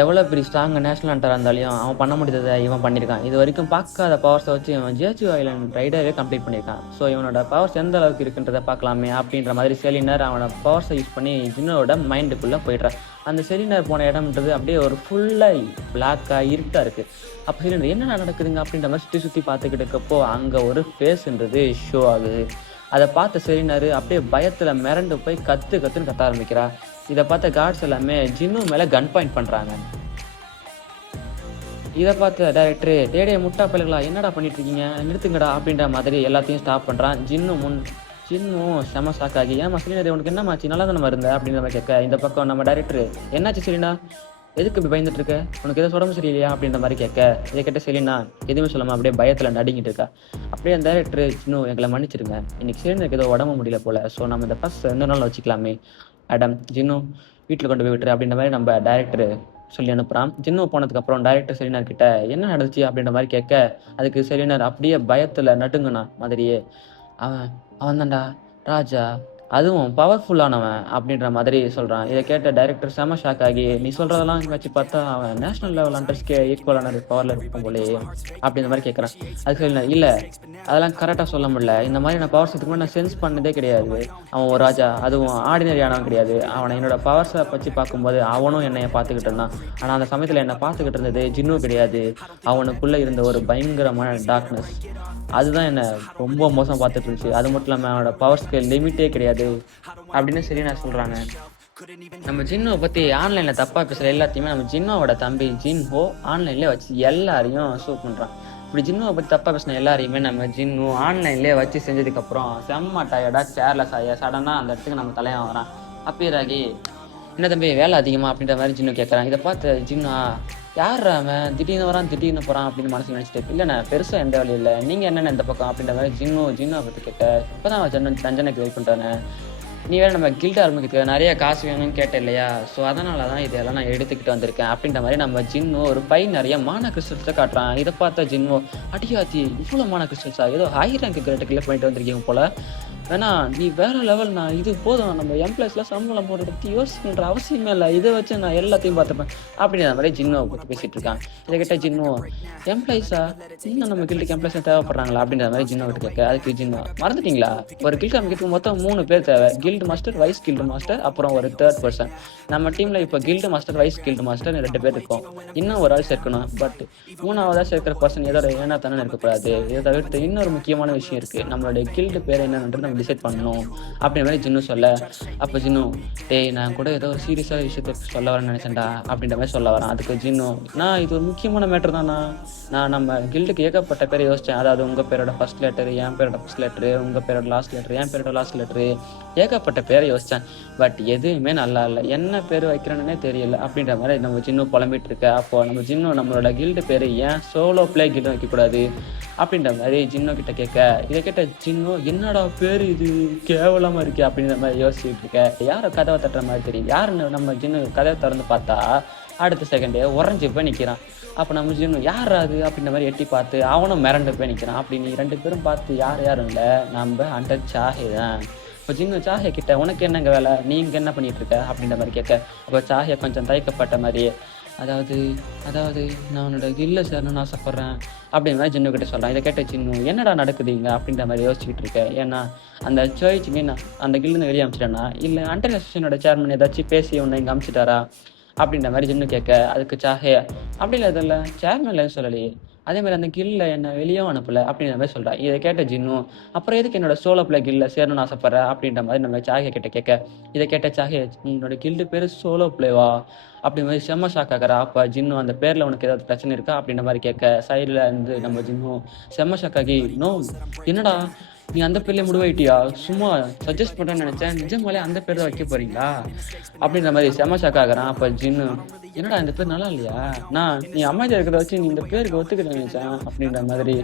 எவ்வளோ பெரிய ஸ்ட்ராங் நேஷனல் ஹண்டராக இருந்தாலும் அவன் பண்ண முடியாததை இவன் பண்ணியிருக்கான். இது வரைக்கும் பார்க்காத பவர்ஸை வச்சு இவன் ஜேஜு ஐலண்ட் ரைடரே கம்ப்ளீட் பண்ணியிருக்கான். ஸோ இவனோட பவர்ஸ் எந்த அளவுக்கு இருக்குன்றதை பார்க்கலாமே அப்படின்ற மாதிரி செலினர் அவனோட பவர்ஸை யூஸ் பண்ணி ஜின்னோட மைண்டுக்குள்ளே போயிடுறான். அந்த செலினர் போன இடம்ன்றது அப்படியே ஒரு ஃபுல்லாக பிளாக்காக இருட்டாக இருக்குது. அப்போ செலினர் என்ன நடக்குதுங்க அப்படின்ற மாதிரி சுற்றி சுற்றி பார்த்துக்கிட்டு இருக்கப்போ அங்கே ஒரு ஃபேஸ்ன்றது ஷோ ஆகுது. அதை பார்த்த செலினர் அப்படியே பயத்தில் மிரண்டு போய் கத்துன்னு கத்த ஆரம்பிக்கிறா. இதை பார்த்த கார்ட்ஸ் எல்லாமே ஜின்னு மேலே கன் பாயிண்ட் பண்ணுறாங்க. இதை பார்த்த டைரக்டரு டேடே முட்டா பயில்களா என்னடா பண்ணிட்டு இருக்கீங்க, நிறுத்துங்கடா அப்படின்ற மாதிரி எல்லாத்தையும் ஸ்டாப் பண்ணுறான். ஜின்னும் செம ஷாக்காகி ஏமா செலினர் உனக்கு என்னமாச்சு, நல்லா தானே இருந்த அப்படின்ற மாதிரி கேட்க, இந்த பக்கம் நம்ம டைரக்டரு என்னாச்சு செலினா, எதுக்கு இப்படி பயந்துட்டு இருக்க, உனக்கு எதாவது உடம்பு சரியில்லையா அப்படின்ற மாதிரி கேட்க, இதை கேட்ட செலினா எதுவுமே சொல்லாமல் அப்படியே பயத்தில் நடுங்கிட்டு இருக்கா. அப்படியே அந்த டைரக்டரு ஜின்னு எங்களை மன்னிச்சிருங்க, இன்னைக்கு செலினருக்கு ஏதோ உடம்பு முடியல போல, ஸோ நம்ம இந்த ஃபர்ஸ்ட் 2 நாள் வச்சுக்கலாமே, அடம் ஜின்னு வீட்டில் கொண்டு போய் விட்டுரு அப்படின்ற மாதிரி நம்ம டைரக்டர் சொல்லி அனுப்புகிறான். ஜின்னு போனதுக்கப்புறம் டைரக்டர் செலினர் கிட்ட என்ன நடந்துச்சு அப்படின்ற மாதிரி கேட்க, அதுக்கு செலினர் அப்படியே பயத்தில் நடுங்கண்ணா மாதிரியே அவன் தான்டா ராஜா, அதுவும் பவர்ஃபுல்லானவன் அப்படின்ற மாதிரி சொல்கிறான். இதை கேட்ட டைரக்டர் செம ஷாக் ஆகி, நீ சொல்கிறதெல்லாம் வச்சு பார்த்தா அவன் நேஷனல் லெவல் ஹண்டர்ஸ்க்கே ஈக்குவலான பவரில் இருக்கும் போலே அப்படின்ற மாதிரி கேட்குறான். அது சொல்லி இல்லை அதெல்லாம் கரெக்டாக சொல்ல முடியல, இந்த மாதிரி நான் பவர்ஸ் இதுக்கு நான் சென்ஸ் பண்ணதே கிடையாது, அவன் ஒரு ராஜா, அதுவும் ஆர்டினரியானவன் கிடையாது, அவனை என்னோட பவர்ஸை வச்சு பார்க்கும்போது அவனும் என்னைய பார்த்துக்கிட்டு இருந்தான், ஆனால் அந்த சமயத்தில் என்னை பார்த்துக்கிட்டு இருந்தது ஜின்னு கிடையாது, அவனுக்குள்ளே இருந்த ஒரு பயங்கரமான டார்க்னஸ், அதுதான் என்னை ரொம்ப மோசம் பார்த்துட்டு இருந்துச்சு, அது மட்டும் இல்லாமல் அவனோட பவர்ஸ்க்கு லிமிட்டே கிடையாது அப்படின்னு சரி நான் சொல்கிறாங்க. நம்ம ஜின்னுவை பற்றி ஆன்லைனில் தப்பாக பேசுகிற எல்லாத்தையுமே நம்ம ஜின்னோவோட தம்பி ஜின்ஹோ ஆன்லைன்லேயே வச்சு எல்லாரையும் ஷூட் பண்ணுறான். இப்படி ஜின்னுவை பற்றி தப்பாக பேசின எல்லாரையுமே நம்ம ஜின்னு ஆன்லைன்லேயே வச்சு செஞ்சதுக்கப்புறம் செம்ம டயர்டாக சேர்லெஸ் ஆகிய சடனாக அந்த இடத்துக்கு நம்ம தலையாக வரான். அப்பீராகி என்ன தம்பி வேலை அதிகமாக அப்படின்ற மாதிரி ஜின்னு கேட்குறான். இதை பார்த்து ஜின்னா யார் அவன் திடீர்னு வரான் திடீர்னு போகிறான் அப்படின்னு மனசு நினச்சிட்டு, இல்லை நான் பெருசாக எந்த வழி இல்லை, நீங்கள் என்னென்ன இந்த பக்கம் அப்படின்ற மாதிரி ஜின்னுவை பற்றி கேட்க, இப்போ தான் தஞ்சனைக்கு வெயிட் பண்ணுறானே, நீ வேறு நம்ம கில்ட் ஆரம்பிக்கிறதுக்கு நிறைய காசு வேணும்னு கேட்டேன் இல்லையா, ஸோ அதனால தான் இதெல்லாம் நான் எடுத்துக்கிட்டு வந்திருக்கேன் அப்படின்ற மாதிரி நம்ம ஜின்னு ஒரு பை நிறைய மான கிறிஸ்டல்ஸை காட்டுறான். இதை பார்த்தா ஜின்னு அடியாத்தி இவ்வளோ மான கிறிஸ்டல்ஸா, ஏதோ ஹை ரேங்க் கிரேட்டுக்குள்ளே போயிட்டு வந்திருக்கீங்க போல, வேணா நீ வேறு லெவல், நான் இது போதும், நம்ம எம்ப்ளாய்ஸ்லாம் சம்பளம் போடுறத பற்றி யோசிக்கின்ற அவசியமே இல்லை, இதை வச்சு நான் எல்லாத்தையும் பார்த்துப்பேன் அப்படின்ற மாதிரி ஜின்னுவை பற்றி பேசிகிட்டு இருக்கான். இதை கேட்டால் ஜின்னு எம்ப்ளாயிஸா இன்னும் நம்ம கில்டுக்கு எம்ப்ளாய்ஸாக தேவைப்படுறாங்களா அப்படின்ற மாதிரி ஜின்னு விட்டு கேட்க, அதுக்கு ஜின்னு மறந்துட்டீங்களா, ஒரு கில்டு அமைக்கிறதுக்கு மொத்தம் 3 பேர் தேவை, guild master, vice guild master, அப்புறம் ஒரு 3rd பர்சன். நம்ம டீமில் இப்போ guild master, vice guild master 2 பேர் இருக்கும், இன்னும் ஒரு ஆள் சேர்க்கணும், பட் 3ஆவதாக சேர்க்கிற பர்சன் ஏதோ ஏன்னா தானே இருக்கக்கூடாது. இதை தவிர்த்து இன்னொரு முக்கியமான விஷயம் இருக்குது, நம்மளுடைய கில்டு பேர் என்னன்றது நம்ம டிசைட் பண்ணணும் அப்படின்ற மாதிரி ஜின்னு சொல்ல, அப்போ ஜின்னு டேய் நான் கூட ஏதோ ஒரு சீரியஸாக விஷயத்தை சொல்ல வரேன்னு நினச்சேன்டா அப்படின்ற மாதிரி சொல்ல வரேன். அதுக்கு ஜின்னு நான் இது ஒரு முக்கியமான மேட்டர் தானா, நான் நம்ம கில்டுக்கு ஏகப்பட்ட பேரை யோசித்தேன், அதாவது உங்கள் பேரோட ஃபர்ஸ்ட் லெட்டரு, என் பேரோட ஃபர்ஸ்ட் லெட்டரு, உங்கள் பேரோட லாஸ்ட் லெட்டரு, என் பேரோட லாஸ்ட் லெட்டரு, ஏகப்பட்ட பேரை யோசித்தேன், பட் எதுவுமே நல்லா இல்லை, என்ன பேர் வைக்கிறேன்னே தெரியல அப்படின்ற மாதிரி நம்ம ஜின்னு புலம்பிட்டு இருக்க. அப்போ நம்ம ஜின்னு நம்மளோட கில்டு பேர் ஏன் சோலோ பிளே கில்டு வைக்கக்கூடாது அப்படின்ற மாதிரி ஜின்னு கிட்ட கேட்க, இதை கேட்ட ஜின்னு என்னடா பேர் இது கேவலமாக இருக்கு அப்படின்ற மாதிரி யோசிச்சுட்டு இருக்க. யாரை கதவை தட்டுற மாதிரி தெரியும், யாருன்னு நம்ம ஜின்னு கதவை திறந்து பார்த்தா அடுத்த செகண்டே உறைஞ்சி போய் நிற்கிறான். அப்போ நம்ம ஜின்னு யார் அது அப்படின்ற மாதிரி எட்டி பார்த்து அவனும் மிரண்டு போய் நிற்கிறான். அப்படி நீ 2 பேரும் பார்த்து யாரும் இல்லை, நம்ம அண்டர் சாஹே தான். இப்போ ஜின்னு சாஹே கிட்ட உனக்கு என்னங்க வேலை, நீங்கள் என்ன பண்ணிட்டு இருக்க அப்படின்ற மாதிரி கேட்க, அப்போ சாஹே கொஞ்சம் தயக்கப்பட்ட மாதிரியே அதாவது நான் உன்னோட கில்ல சேரணும்னு ஆசைப்பட்றேன் அப்படின்ற மாதிரி ஜின்னு கிட்ட சொல்கிறேன். இதை கேட்ட ஜின்னு என்னடா நடக்குதுங்க அப்படின்ற மாதிரி யோசிச்சுக்கிட்டு இருக்கேன். ஏன்னா அந்த சர்ச் மீன் அந்த கில்லுன்னு வெளியே அமிச்சிட்டேன்னா, இல்லை அண்டர் அசோசியேஷனோட சேர்மன் ஏதாச்சும் பேசி உன்னை இங்கே அமிச்சிட்டாரா அப்படின்ற மாதிரி ஜின்னு கேட்க, அதுக்கு சாஹே அப்படி இல்லை இதில் சேர்மன்லன்னு சொல்லலையே, அதேமாதிரி அந்த கில்ல என்னை வெளியும் அனுப்பலை அப்படின்ற மாதிரி சொல்கிறேன். இதை கேட்ட ஜின்னு அப்புறம் எதுக்கு என்னோட சோலோ பிளே கில்ல சேரணும்னு ஆசைப்பட்ற அப்படின்ற மாதிரி நம்ம சாஹே கிட்ட கேட்க, இதை கேட்ட சாஹே உன்னோட கில்டு பேர் சோலோ பிளேவா அப்படி மாதிரி செம்ம ஷாக் ஆகிறா. அப்போ ஜின்னு அந்த பேரில் உனக்கு ஏதாவது பிரச்சனை இருக்கா அப்படின்ற மாதிரி கேட்க, சைடில் இருந்து நம்ம ஜின்னு செம்ம ஷாக் ஆகி, நோ என்னடா நீ அந்த பேர்லேயே முடிவாயிட்டியா, சும்மா சஜஸ்ட் பண்ணுறேன்னு நினச்சேன், நிஜமாலே அந்த பேர் தான் வைக்க போகிறீங்களா அப்படின்ற மாதிரி செம்ம ஷாக் ஆகிறான். அப்போ ஜின்னு என்னடா இந்த பேர் நல்லா இல்லையா, நீ அமைதியாக இருக்கிறத வச்சு நீ இந்த பேருக்கு ஒத்துக்கிட்டு நினைச்சேன் அப்படின்ற மாதிரி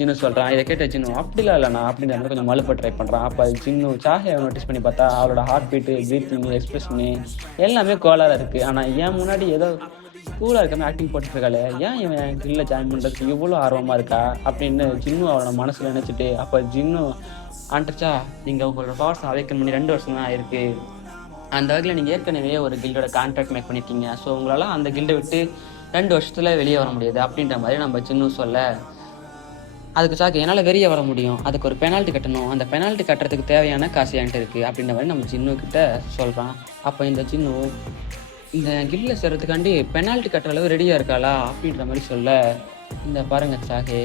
ஜின்னு சொல்கிறான். இதை கேட்ட ஜின்னு அப்படிலாம் இல்லைண்ணா அப்படின்ற மாதிரி கொஞ்சம் மலுப்ப ட்ரை பண்ணுறான். அப்போ ஜின்னு சாஹே நோட்டீஸ் பண்ணி பார்த்தா அவளோட ஹார்ட் பீட்டு, ப்ரீத்திங், எக்ஸ்பிரஷனு எல்லாமே கோளாறாக இருக்குது. ஆனால் ஏன் முன்னாடி ஏதோ ஸ்கூலாக இருக்காம ஆக்டிங் போட்டுருக்காளே, ஏன் இவன் கில்ல ஜாயின் பண்ணுறதுக்கு இவ்வளோ ஆர்வமாக இருக்கா அப்படின்னு ஜின்னு அவளோட மனசில் நினச்சிட்டு, அப்போ ஜின்னு ஆண்டச்சா நீங்கள் உங்களோட பவர்ஸ் அவைக்கன் பண்ணி 2 வருஷம் தான் ஆயிருக்கு, அந்த வகையில் நீங்கள் ஏற்கனவே ஒரு கில்டோட கான்ட்ராக்ட் மேக் பண்ணியிருக்கீங்க. ஸோ உங்களால் அந்த கில்டை விட்டு 2 வருஷத்தில் வெளியே வர முடியாது அப்படின்ற மாதிரி நம்ம ஜின்னு சொல்ல, அதுக்கு சாக்கு என்னால் வெளியே வர முடியும், அதுக்கு ஒரு பெனால்ட்டி கட்டணும், அந்த பெனால்ட்டி கட்டுறதுக்கு தேவையான காசு என்கிட்ட இருக்குது அப்படின்ற மாதிரி நம்ம ஜின்னுக்கிட்ட சொல்கிறான். அப்போ இந்த ஜின்னு இந்த கில்டில் சேர்றதுக்காண்டி பெனால்ட்டி கட்டுற அளவு ரெடியாக இருக்காளா அப்படின்ற மாதிரி சொல்ல, இந்த பாருங்க சாகே,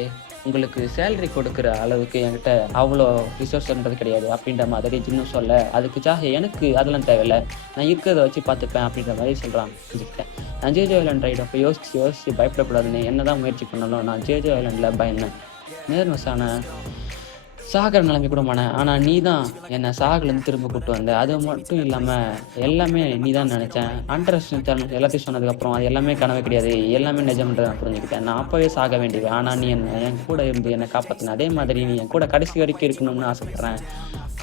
உங்களுக்கு சேலரி கொடுக்குற அளவுக்கு என்கிட்ட அவ்வளோ ரிசோர்ஸ்ன்றது கிடையாது அப்படின்ற மாதிரி ஜின்னு சொல்ல, அதுக்கு சாகே எனக்கு அதெல்லாம் தேவையில்லை, நான் இருக்கிறத வச்சு பார்த்துப்பேன் அப்படின்ற மாதிரி சொல்கிறான். புரிஞ்சுக்கிட்டேன். நான் ஜேஜே ஐலாண்ட் ரைடு அப்போ யோசிச்சு பயப்படக்கூடாதுன்னு என்ன தான் முயற்சி பண்ணாலும் நான் ஜேஜே ஐலாண்டில் பயந்தேன். நேர்மசான சாகிற நிலைமை கூட மானேன். ஆனால் நீ தான் என்னை சாகுலேருந்து திரும்ப கூப்பிட்டு வந்த. அது மட்டும் இல்லாமல் எல்லாமே நீ தான் நினச்சேன். அண்டர்ஸ்டாண்ட் எல்லாத்தையும் சொன்னதுக்கப்புறம் அது எல்லாமே கனவே கிடையாது, எல்லாமே நிஜம்ன்றதை நான் புரிஞ்சுக்கிட்டேன். நான் அப்போவே சாக வேண்டியது, ஆனால் நீ என் கூட இருந்து என்னை காப்பாற்றின. அதே மாதிரி நீ என் கூட கடைசி வரைக்கும் இருக்கணும்னு ஆசைப்பட்றேன்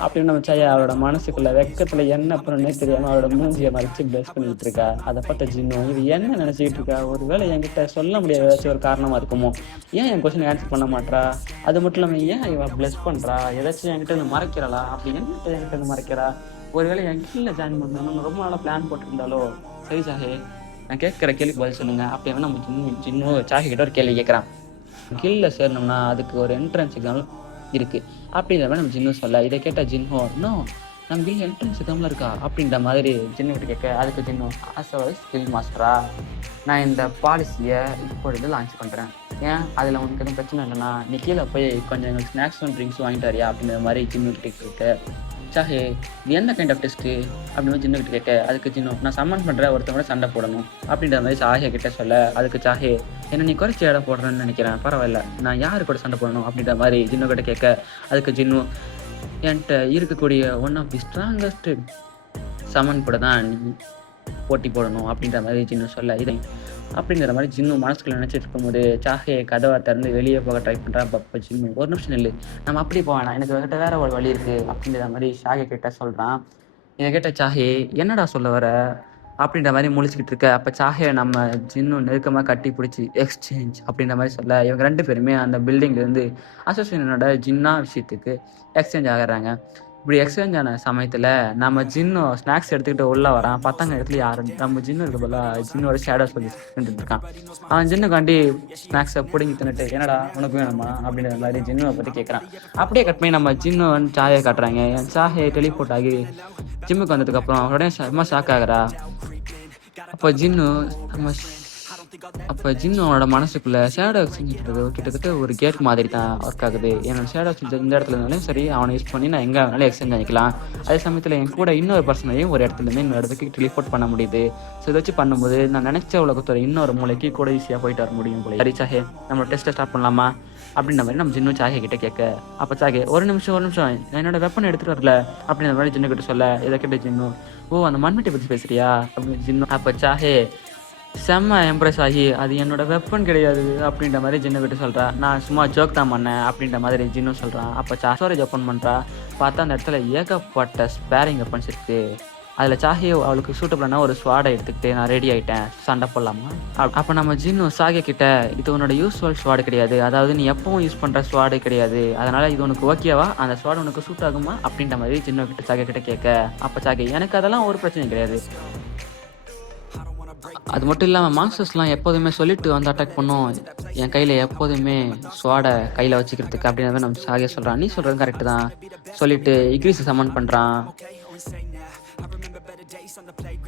அப்படின்னு நினச்சாயா அவரோட மனசுக்குள்ள வெக்கத்தில் என்ன பண்ணனே தெரியாமல் அவரோட மூஞ்சியை மறைச்சு பிளஸ் பண்ணிக்கிட்டு இருக்கா. அதை பார்த்த ஜின்னு இது என்ன நினச்சிக்கிட்டு இருக்கா, ஒரு வேளை என்கிட்ட சொல்ல முடியாத ஏதாச்சும் ஒரு காரணமாக இருக்குமோ, ஏன் என் கொஸ்டின் ஆன்சர் பண்ண மாட்டா, அது மட்டும் இல்லாமல் ஏன் இவன் பிளஸ் பண்ணுறா, ஏதாச்சும் என்கிட்ட இருந்து மறைக்கிறாளா, அப்படி என்கிட்ட இருந்து மறைக்கிறா, ஒருவேளை என் கீழே ஜாயின் பண்ணணும்னு ரொம்ப நாளாக பிளான் போட்டிருந்தாலோ. சரி சாஹே, நான் கேட்குற கேள்விக்கு பதில் சொல்லுங்கள் அப்படின்னு நம்ம ஜின்னு சாஹி கிட்ட ஒரு கேள்வி கேட்குறான். கீழே சேரணும்னா அதுக்கு ஒரு என்ட்ரன்ஸ் எக்ஸாம் இருக்குது அப்படின்ற மாதிரி நம்ம ஜின்னு சொல்ல, இதை கேட்டால் ஜின்னோ இன்னும் நம்ம கில் என்ட்ரன்ஸ் எக்ஸாம்லாம் இருக்கா அப்படின்ற மாதிரி ஜின்னுக்கிட்ட கேட்க, அதுக்கு ஜின்னு ஸ்கில் மாஸ்டரா நான் இந்த பாலிசியை இப்பொழுது லான்ச் பண்ணுறேன், ஏன் அதில் உனக்கு எதுவும் பிரச்சனை இல்லைன்னா நீ கீழே போய் கொஞ்சம் எங்களுக்கு ஸ்நாக்ஸும் ட்ரிங்க்ஸும் வாங்கிட்டு வரியா அப்படின்ற மாதிரி ஜின்னுக்கிட்ட கேட்க, சாஹே இது எந்த கைண்ட் ஆஃப் டெஸ்ட்டு அப்படின்னு ஜின்னுக்கிட்ட கேட்க, அதுக்கு ஜின்னு நான் சம்மன் பண்ணுற ஒருத்தவங்க சண்டை போடணும் அப்படின்ற மாதிரி சாஹே கிட்ட சொல்ல, அதுக்கு சாஹே என்ன நீ குறைச்சி இடம் போடுறேன்னு நினைக்கிறேன், பரவாயில்ல நான் யாரு கூட சண்டை போடணும் அப்படின்ற மாதிரி ஜின்னு கிட்ட கேட்க, அதுக்கு ஜின்னு என்கிட்ட இருக்கக்கூடிய ஒன் ஆஃப் தி ஸ்ட்ராங்கஸ்ட் சமன் கூட தான் நீ போட்டி போடணும் அப்படின்ற மாதிரி ஜின்னு சொல்ல, இதை அப்படிங்கிற மாதிரி ஜின்னு மனசுக்குள்ள நினச்சிட்டு இருக்கும்போது சாஹே கதவை திறந்து வெளியே போக ட்ரை பண்ணுறான். அப்போ ஜின்னு ஒரு நிமிஷம் இல்லை, நம்ம அப்படி போவேன், எனக்கு கிட்ட வேற ஒரு வழி இருக்குது அப்படின்ற மாதிரி ஷாகே கிட்ட சொல்கிறான். இதை கேட்ட சாஹே என்னடா சொல்ல வர அப்படின்ற மாதிரி முழிச்சுக்கிட்டு இருக்க. அப்போ சாஹே நம்ம ஜின்னு நெருக்கமாக கட்டி பிடிச்சி எக்ஸ்சேஞ்ச் அப்படின்ற மாதிரி சொல்ல, இவங்க 2 பேருமே அந்த பில்டிங்லேருந்து அசோசியேஷனோட ஜின்னா விஷயத்துக்கு எக்ஸ்சேஞ்ச் ஆகிறாங்க. இப்படி எக்ஸ்சேஞ்ச் ஆன சமயத்தில் நம்ம ஜின்னு ஸ்நாக்ஸ் எடுத்துக்கிட்டு உள்ளே வரான். பத்தாங்க இடத்துல யாரு நம்ம ஜின்னு இருக்க போல ஜின்னோட ஷேடோ சொல்லி இருக்கான். அவன் ஜின்னுக்காண்டி ஸ்நாக்ஸை பிடிங்கி தின்னுட்டு என்னடா உனக்கு வேணுமா அப்படின்ற மாதிரி ஜின்னுவை பற்றி கேட்குறான். அப்படியே கட் பண்ணி நம்ம ஜின்னு சாயை காட்டுறாங்க. சாயை டெலிபோர்ட் ஆகி ஜிம்முக்கு வந்ததுக்கப்புறம் உடனே செம்ம ஷாக் ஆகிறா. அப்போ ஜின்னு அவனோட மனசுக்குள்ளே ஷேடோ எக்ஸ்சேஞ்சுன்றது கிட்டத்தட்ட ஒரு கேட் மாதிரி தான் ஒர்க் ஆகுது. என்னோட ஷேடோ எக்ஸ்சேஞ்ச் இந்த இடத்துல இருந்தாலும் சரி அவனை யூஸ் பண்ணி நான் எங்கே வேணாலும் எக்ஸ்சேஞ்ச் பண்ணிக்கலாம். அதே சமயத்தில் என் கூட இன்னொரு பர்சனையும் ஒரு இடத்துலேருந்து இன்னொரு இடத்துக்கு டெலிபோர்ட் பண்ண முடியுது. ஸோ இதை வச்சு பண்ணும்போது நான் நினச்ச உலகத்தோட இன்னொரு மூளைக்கு கூட ஈஸியாக போயிட்டு வர முடியும் போல. சரி சாஹே நம்மளோட டெஸ்ட்டை ஸ்டார்ட் பண்ணலாமா அப்படின்ற மாதிரி நம்ம ஜின்னு சாஹே கிட்ட கேட்க, அப்போ சாஹே ஒரு நிமிஷம் என்னோட வெப்பனை எடுத்துகிட்டு வரல அப்படின்ற மாதிரி ஜின்னு கிட்ட சொல்ல, இதை கேட்ட ஜின்னு ஓ அந்த மண்வெட்டி பற்றி பேசுறியா அப்படின்னு ஜின்னு. அப்போ சாஹே செம்ம எம்ப்ரெஸ் ஆகி அது என்னோட வெப்பன் கிடையாது அப்படின்ற மாதிரி ஜின்னு கிட்ட சொல்கிறா. நான் சும்மா ஜோக் தான் பண்ணேன் அப்படின்ற மாதிரி ஜின்னு சொல்கிறான். அப்போ ஸ்டோரேஜ் ஓப்பன் பண்ணுறா. பார்த்தா அந்த இடத்துல ஏகப்பட்ட ஸ்பேரிங் வெப்பன்ஸ் இருக்குது. அதில் சாஹே அவளுக்கு சூட்டபிளான ஒரு ஸ்வாடை எடுத்துக்கிட்டு நான் ரெடி ஆகிட்டேன், சண்டை போடலாமா. அப்போ நம்ம ஜின்னு சாகே கிட்ட இது உன்னோட யூஸ்வல் ஸ்வாடு கிடையாது, அதாவது நீ எப்பவும் யூஸ் பண்ணுற ஸ்வாடு கிடையாது, அதனால் இது உனக்கு ஓகேவா, அந்த ஸ்வாடு உனக்கு சூட் ஆகுமா அப்படின்ற மாதிரி ஜின்னு கிட்ட சாகே கிட்ட கேட்க, அப்போ சாகே எனக்கு அதெல்லாம் ஒரு பிரச்சனையும் கிடையாது, அது மட்டும் இல்லாமல் மாஸ்டர்ஸ்லாம் எப்போதுமே சொல்லிட்டு வந்து அட்டாக் பண்ணும், என் கையில் எப்போதுமே ஸ்வாடை கையில் வச்சுக்கிறதுக்கு அப்படின்ற மாதிரி நம்ம சாகே சொல்கிறான். நீ சொல்கிறது கரெக்டு தான் சொல்லிட்டு இக்ரீஸை சமன் பண்ணுறான்.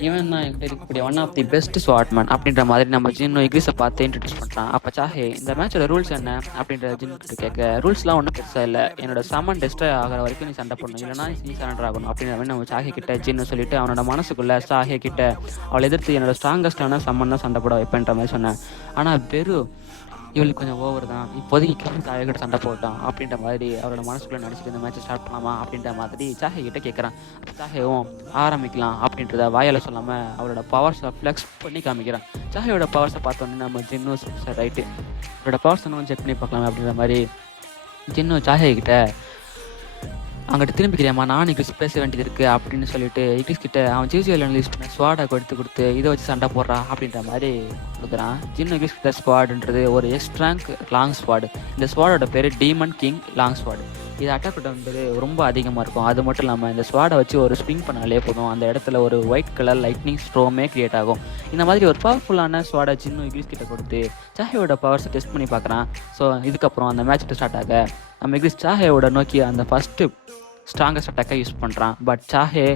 இவன் தான் என்கிட்ட இருக்கக்கூடிய ஒன் ஆஃப் தி பெஸ்ட் ஸ்வாட்மேன் அப்படின்ற மாதிரி நம்ம ஜின்னு இக்ரீஸை பார்த்து இன்ட்ரடியூஸ் பண்ணுறான். அப்போ சாஹே இந்த மேட்சோட ரூல்ஸ் என்ன அப்படின்ற ஜின்னு கிட்ட கேட்க, ரூல்ஸ்லாம் ஒன்றும் பெருசாக இல்லை, என்னோட சமன் டெஸ்ட்டை ஆகிற வரைக்கும் நீ சண்டை போடணும், இல்லைனா நீ சரண்டர் ஆகணும் அப்படின்ற மாதிரி நம்ம சாஹே கிட்ட ஜின்னு சொல்லிட்டு அவனோட மனசுக்குள்ளே சாஹே கிட்ட அவளை எதிர்த்து என்னோட ஸ்ட்ராங்கஸ்டான சம்மன் தான் சண்டை போட வைப்பேன்ற மாதிரி சொன்னேன். ஆனால் வெறும் இவளுக்கு கொஞ்சம் ஓவர் தான், இப்போதைக்கு சாஹே கிட்ட சண்டை போட்டான் அப்படின்ற மாதிரி அவரோட மனசுக்குள்ளே நடிச்சுட்டு இந்த மேட்ச்சை ஸ்டார்ட் பண்ணலாமா அப்படின்ற மாதிரி சாஹே கிட்ட கேட்குறான். சாஹேவும் ஆரம்பிக்கலாம் அப்படின்றத வாயால் சொல்லாமல் அவரோட பவர்ஸை ஃப்ளெக்ஸ் பண்ணி காமிக்கிறான். சாஹேயோட பவர்ஸை பார்த்தோன்னே நம்ம ஜின்னு சார் ரைட்டு அவரோட பவர்ஸ் இன்னும் செக் பண்ணி பார்க்கலாம் அப்படின்ற மாதிரி ஜின்னு சாஹே கிட்ட அங்கிட்ட திரும்பிக்கிறியாம்மா நான் இங்கிலீஷ் பேச வேண்டியது இருக்குது அப்படின்னு சொல்லிட்டு இங்கிலீஷ் கிட்ட அவன் ஜிஜிஎல் லிஸ்ட் பண்ண ஸ்வாடை கொடுத்து இதை வச்சு சண்டை போடுறா அப்படின்ற மாதிரி கொடுக்குறான். ஜின்னு இங்கிலீஷ் கிட்ட ஸ்வாடுன்றது ஒரு எக்ஸ்ட்ராங்க் லாங் ஸ்வாடு. இந்த ஸ்வாடோட பேர் டீமன் கிங் லாங் ஸ்வாடு. இது அட்டாக் வந்து ரொம்ப அதிகமாக இருக்கும். அது மட்டும் இல்லாமல் இந்த ஸ்வாடை வச்சு ஒரு ஸ்விங் பண்ணாலே போதும், அந்த இடத்துல ஒரு ஒயிட் கலர் லைட்னிங் ஸ்ட்ரோமே கிரியேட் ஆகும். இந்த மாதிரி ஒரு பவர்ஃபுல்லான ஸ்வாடை ஜின்னு இக்லிஸ் கிட்ட கொடுத்து சாஹேவோட பவர்ஸை டெஸ்ட் பண்ணி பார்க்குறான். ஸோ இதுக்கப்புறம் அந்த மேட்ச் ஸ்டார்ட் ஆக நம்ம இக்லிஸ் சாஹேவோட நோக்கி அந்த ஃபஸ்ட்டு ஸ்ட்ராங்கஸ்ட் அட்டாக்கை யூஸ் பண்ணுறான். பட் சாஹே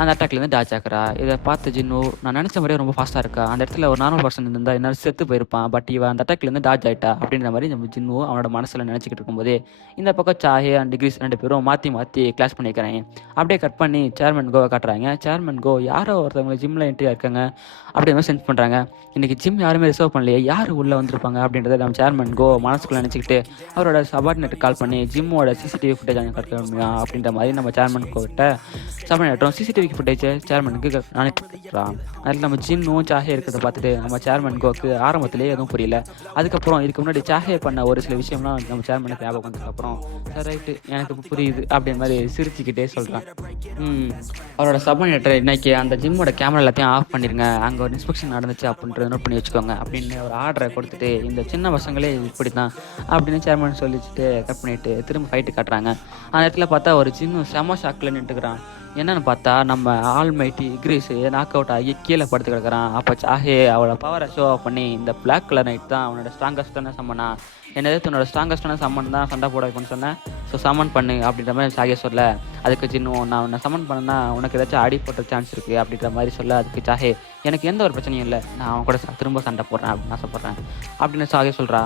அந்த அட்டாக்லேருந்து டாச் ஆக்குறா. இதை பார்த்து ஜின்னு நான் நினச்ச மாதிரியே ரொம்ப ஃபாஸ்ட்டாக இருக்கா, அந்த இடத்துல ஒரு நார்மல் பர்சன் இருந்தால் என்ன செத்து போயிருப்பான், பட் இவன் அந்த அட்டாக்லேருந்து டாச் ஆகிட்டா அப்படின்ற மாதிரி நம்ம ஜின்னு அவனோட மனசில் நினச்சிக்கிட்டு இருக்கும்போதே இந்த பக்கம் சாஹே அண்ட் டிகிரிஸ் 2 பேரும் மாற்றி கிளாஸ் பண்ணிக்கிறாங்க. அப்படியே கட் பண்ணி சேர்மன் கோவை காட்டுறாங்க. சேர்மன் கோ யாரோ ஒருத்தவங்க ஜிம்மில் என்ட்ரியாக இருக்காங்க அப்படின்ற மாதிரி சென்ஸ் பண்ணுறாங்க. இன்றைக்கி ஜிம் யாருமே ரிசர்வ் பண்ணலையே, யார் உள்ளே வந்திருப்பாங்க அப்படின்றத நம்ம சேர்மன் கோ மனசுக்குள்ளே நினச்சிக்கிட்டு அவரோட சபார்டினேட் கால் பண்ணி ஜிம்மோட சிசிடிவி ஃபுட்டேஜ் அங்கே கட்ட அப்படின்ற மாதிரி நம்ம சேர்மன் கோவிட்ட சபார்டினேட்டும் சிசிடிவி ஃபுட்டேஜ் சேர்மனுக்கு அனுப்பிடுறான். அதில் நம்ம ஜின்னும் சாஹே இருக்கிறத பார்த்துட்டு நம்ம சேர்மன் கோவுக்கு ஆரம்பத்திலே எதுவும் புரியல. அதுக்கப்புறம் இதுக்கு முன்னாடி சாஹே பண்ண ஒரு சில விஷயம்லாம் நம்ம சேர்மனுக்கு ஞாபகம் வந்ததுக்கப்புறம் சரி ரைட்டு எனக்கு புரியுது அப்படின்ற மாதிரி சிரிச்சுக்கிட்டே சொல்கிறான். அவரோட சபார்டினேட்டர் இன்னைக்கு அந்த ஜிம்மோட கேமரா எல்லாத்தையும் ஆஃப் பண்ணிடுங்க, அங்கே ஒரு இன்ஸ்பெக்ஷன் நடந்துச்சு அப்படின்றத நோட் பண்ணி வச்சுக்கோங்க அப்படின்னு ஒரு ஆர்டரை கொடுத்துட்டு இந்த சின்ன பசங்களே இப்படி தான் அப்படின்னு சேர்மன் சொல்லிச்சுட்டு கட் பண்ணிட்டு திரும்ப ஃபைட்டு காட்டுறாங்க. அந்த இடத்துல பார்த்தா ஒரு சின்ன செம ஷாக்கில் நின்றுக்கிறான். என்னன்னு பார்த்தா நம்ம ஆல்மைட்டி இக்ரிஸ் நாக் அவுட் ஆகி கீழே படுத்து கிடக்குறான். அப்போ சாஹே அவளை பவரை ஷோ ஆஃப் பண்ணி இந்த பிளாக் கலர் நைட் தான் அவனோட ஸ்ட்ராங்கஸ்டான சம்மனா, என்னது உன்னோட ஸ்ட்ராங்கஸ்டான சம்மன் தான் சண்டை போட வைக்கணும்னு சொன்னேன், ஸோ சம்மன் பண்ணு அப்படின்ற மாதிரி சாஹே சொல்ல, அதுக்கு சின்னும் நான் உன்னை சம்மன் பண்ணேன்னா உனக்கு ஏதாச்சும் அடி போட்ட சான்ஸ் இருக்குது அப்படின்ற மாதிரி சொல்ல, அதுக்கு சாஹே எனக்கு எந்த ஒரு பிரச்சனையும் இல்லை, நான் அவன் கூட திரும்ப சண்டை போடுறேன் அப்படின்னு ஆசைப்பட்றேன் அப்படின்னு சாஹே சொல்கிறா.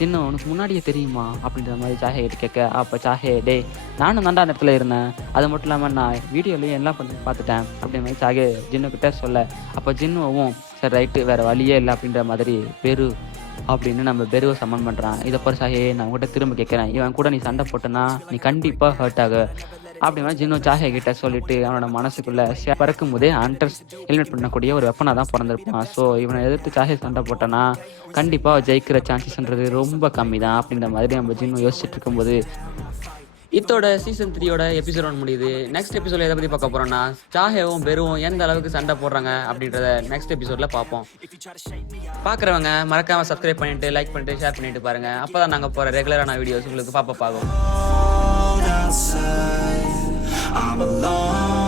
சின்ன உனக்கு முன்னாடியே தெரியுமா அப்படின்ற மாதிரி சாஹே கிட்ட கேட்க, அப்போ சாஹே டே நானும் தாண்டா அந்த இடத்துல இருந்தேன், அது மட்டும் இல்லாமல் நான் வீடியோலையும் எல்லாம் பண்ணி பார்த்துட்டேன் அப்படின்ற மாதிரி சாஹே ஜின்னுக்கிட்ட சொல்ல, அப்போ ஜின்னுவும் சரி ரைட்டு வேறு வழியே இல்லை அப்படின்ற மாதிரி பெரு அப்படின்னு நம்ம பெருவை சம்மன் பண்ணுறான். இதை பாரு சாஹே நான் உங்கள்கிட்ட திரும்ப கேட்குறேன், இவன் கூட நீ சண்டை போட்டனா நீ கண்டிப்பாக ஹர்ட் ஆகு அப்படின்னா ஜின்னு சாஹே கிட்ட சொல்லிட்டு அவனோட மனசுக்குள்ளே பறக்கும் போதே ஹண்டர்ஸ் ஹெல்மெட் பண்ணக்கூடிய ஒரு வெப்பனாக தான் பிறந்திருப்பான். ஸோ இவனை எதிர்த்து சாஹே சண்டை போட்டனா கண்டிப்பாக ஜெயிக்கிற சான்சஸ்ன்றது ரொம்ப கம்மி தான் அப்படின்ற மாதிரி நம்ம ஜின்னு யோசிச்சுட்டு இருக்கும்போது இதோட சீசன் 3யோட எபிசோட் 1 முடியுது. நெக்ஸ்ட் எபிசோட எதை பற்றி பார்க்க போகிறோம்னா சாஹேவும் பெருவும் எந்த அளவுக்கு சண்டை போடுறாங்க அப்படின்றத நெக்ஸ்ட் எபிசோடில் பார்ப்போம். பார்க்குறவங்க மறக்காமல் சப்ஸ்கிரைப் பண்ணிட்டு லைக் பண்ணிட்டு ஷேர் பண்ணிட்டு பாருங்க. அப்போ தான் நாங்கள் போகிற ரெகுலரான வீடியோஸ் உங்களுக்கு பாப்பா ஆகும். I'm alone.